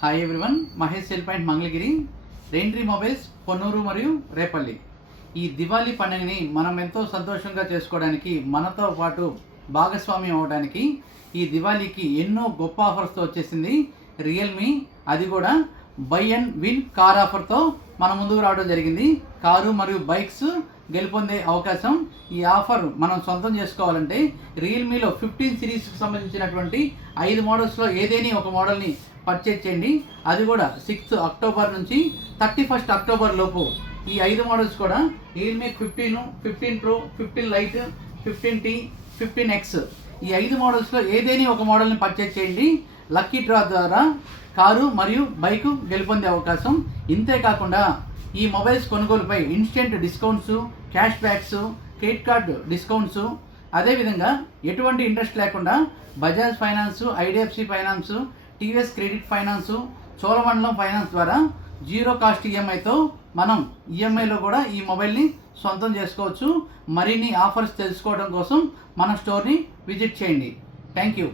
Hi everyone, Mahesh cell point Mangalagiri, Raintree mobiles Ponnur మరియు రేపల్లి. ఈ దివాళీ పండుగని మనం ఎంతో సంతోషంగా చేసుకోవడానికి, మనతో పాటు భాగస్వామ్యం అవడానికి ఈ దివాళీకి ఎన్నో గొప్ప ఆఫర్స్తో వచ్చేసింది రియల్మీ. అది కూడా బై అండ్ విన్ కార్ ఆఫర్తో మన ముందుకు రావడం జరిగింది. కారు మరియు బైక్స్ గెలుపొందే అవకాశం. ఈ ఆఫర్ మనం సొంతం చేసుకోవాలంటే రియల్మీలో 15 సిరీస్కి సంబంధించినటువంటి 5 మోడల్స్లో ఏదేని ఒక మోడల్ని పర్చేజ్ చేయండి. అది కూడా 6 అక్టోబర్ నుంచి 31 అక్టోబర్ లోపు ఈ 5 మోడల్స్ కూడా Realme 15, 15 Pro, 15 Lite, 15T, 15X ఈ 5 మోడల్స్లో ఏదేని ఒక మోడల్ని పర్చేజ్ చేయండి. లక్కీ డ్రా ద్వారా కారు మరియు బైకు గెలుపొందే అవకాశం. ఇంతే కాకుండా ఈ మొబైల్స్ కొనుగోలుపై instant discounts, cash backs, credit card discounts, అదేవిధంగా ఎటువంటి ఇంట్రెస్ట్ లేకుండా Bajaj finance, IDFC finance, TVS credit finance, Cholamandalam finance ద్వారా 0 కాస్ట్ ఈఎంఐతో మనం ఈఎంఐలో కూడా ఈ మొబైల్ని సొంతం చేసుకోవచ్చు. మరిన్ని ఆఫర్స్ తెలుసుకోవడం కోసం మన స్టోర్ని విజిట్ చేయండి. Thank you.